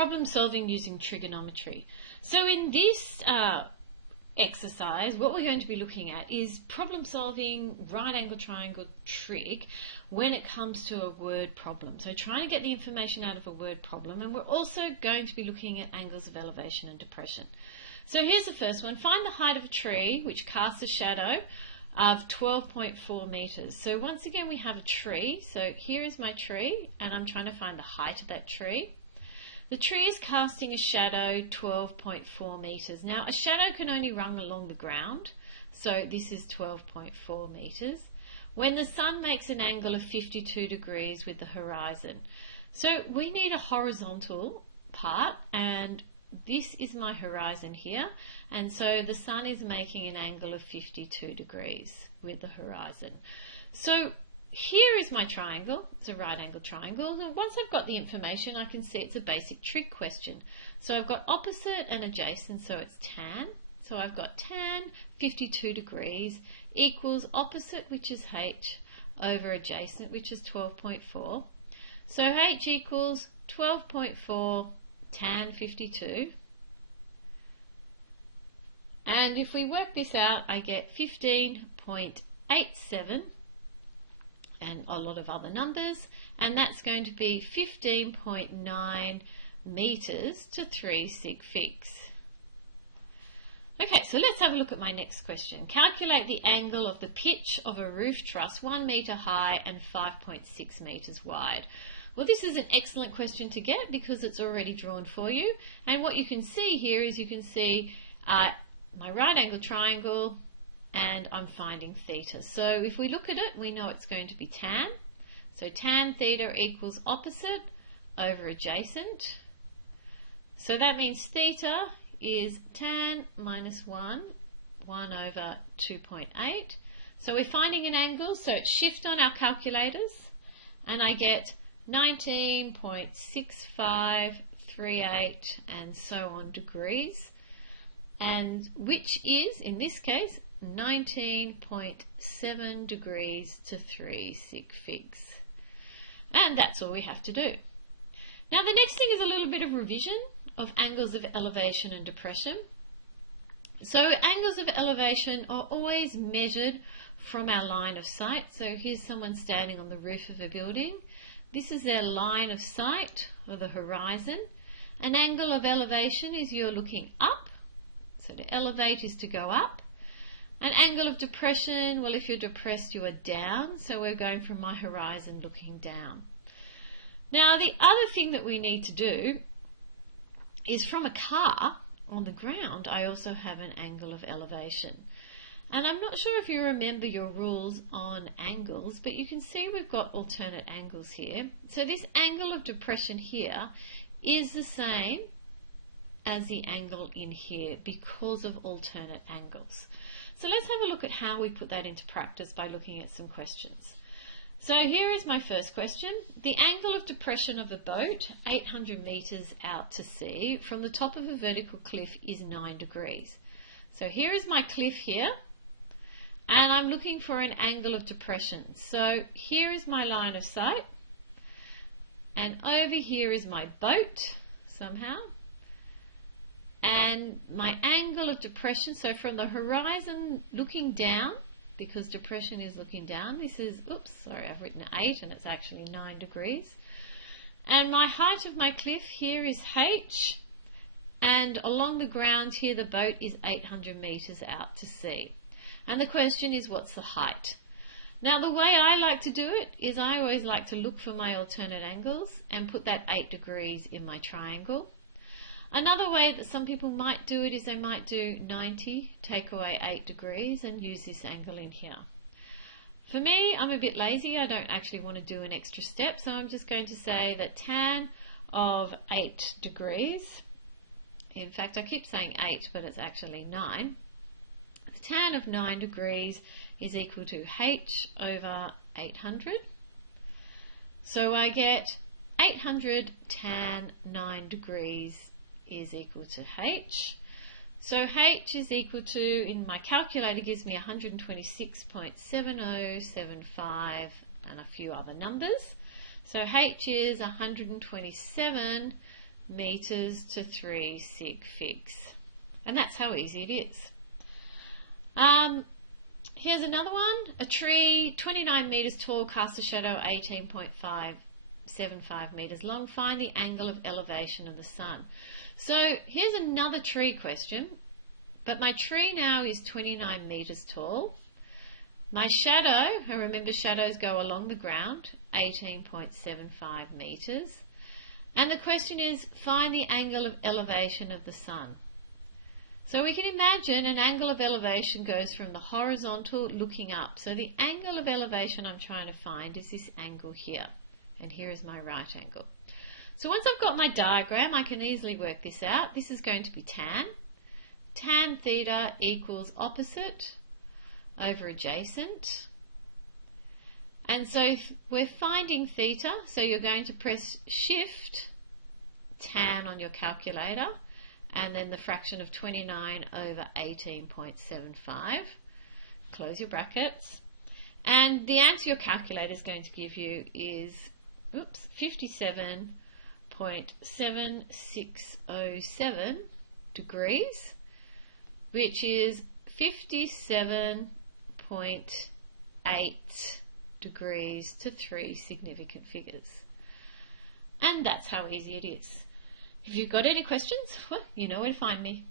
problem solving using trigonometry. So in this exercise, what we're going to be looking at is problem solving right angle triangle trick when it comes to a word problem. So trying to get the information out of a word problem, and we're also going to be looking at angles of elevation and depression. So here's the first one. Find the height of a tree which casts a shadow of 12.4 meters. So once again we have a tree. So here is my tree and I'm trying to find the height of that tree. The tree is casting a shadow 12.4 meters. Now a shadow can only run along the ground, so this is 12.4 meters. When the sun makes an angle of 52 degrees with the horizon. So we need a horizontal part, and this is my horizon here, and so the sun is making an angle of 52 degrees with the horizon. So here is my triangle. It's a right angle triangle, and once I've got the information I can see it's a basic trig question. So I've got opposite and adjacent, so it's tan. So I've got tan 52 degrees equals opposite, which is h, over adjacent, which is 12.4. So h equals 12.4 tan 52, and if we work this out I get 15.87 and a lot of other numbers, and that's going to be 15.9 meters to 3 sig figs. Okay, so let's have a look at my next question. Calculate the angle of the pitch of a roof truss 1 meter high and 5.6 meters wide. Well, this is an excellent question to get because it's already drawn for you. And what you can see here is you can see my right angle triangle, and I'm finding theta. So if we look at it, we know it's going to be tan. So tan theta equals opposite over adjacent. So that means theta is tan minus 1 over 2.8. So we're finding an angle, so it's shift on our calculators, and I get 19.6538 and so on degrees, and which is, in this case, 19.7 degrees to 3 sig figs. And that's all we have to do. Now the next thing is a little bit of revision of angles of elevation and depression. So angles of elevation are always measured from our line of sight. So here's someone standing on the roof of a building. This is their line of sight, or the horizon. An angle of elevation is you're looking up. So to elevate is to go up. An angle of depression, well, if you're depressed, you are down. So we're going from my horizon looking down. Now, the other thing that we need to do is from a car on the ground, I also have an angle of elevation. And I'm not sure if you remember your rules on angles, but you can see we've got alternate angles here. So this angle of depression here is the same as the angle in here because of alternate angles. So let's have a look at how we put that into practice by looking at some questions. So here is my first question. The angle of depression of a boat 800 meters out to sea from the top of a vertical cliff is 9 degrees. So here is my cliff here, and I'm looking for an angle of depression. So here is my line of sight, and over here is my boat somehow, and my angle of depression, so from the horizon looking down, because depression is looking down, this is, oops, sorry, I've written 8 and it's actually 9 degrees. And my height of my cliff here is h, and along the ground here the boat is 800 meters out to sea. And the question is, what's the height? Now the way I like to do it is I always like to look for my alternate angles and put that 8 degrees in my triangle. Another way that some people might do it is they might do 90, take away 8 degrees and use this angle in here. For me, I'm a bit lazy. I don't actually want to do an extra step, so I'm just going to say that tan of 8 degrees, in fact I keep saying 8 but it's actually 9, the tan of 9 degrees is equal to h over 800. So I get 800 tan 9 degrees is equal to h. So h is equal to, in my calculator, gives me 126.7075 and a few other numbers. So h is 127 meters to 3 sig figs. And that's how easy it is. Here's another one. A tree 29 meters tall casts a shadow 18.575 meters long. Find the angle of elevation of the sun. So here's another tree question. But my tree now is 29 meters tall. My shadow, and remember shadows go along the ground, 18.75 meters. And the question is, find the angle of elevation of the sun. So we can imagine an angle of elevation goes from the horizontal looking up. So the angle of elevation I'm trying to find is this angle here. And here is my right angle. So once I've got my diagram, I can easily work this out. This is going to be tan. Tan theta equals opposite over adjacent. And so we're finding theta. So you're going to press shift tan on your calculator. And then the fraction of 29 over 18.75. Close your brackets. And the answer your calculator is going to give you is 57.7607 degrees, which is 57.8 degrees to 3 significant figures. And that's how easy it is. If you've got any questions, well, you know where to find me.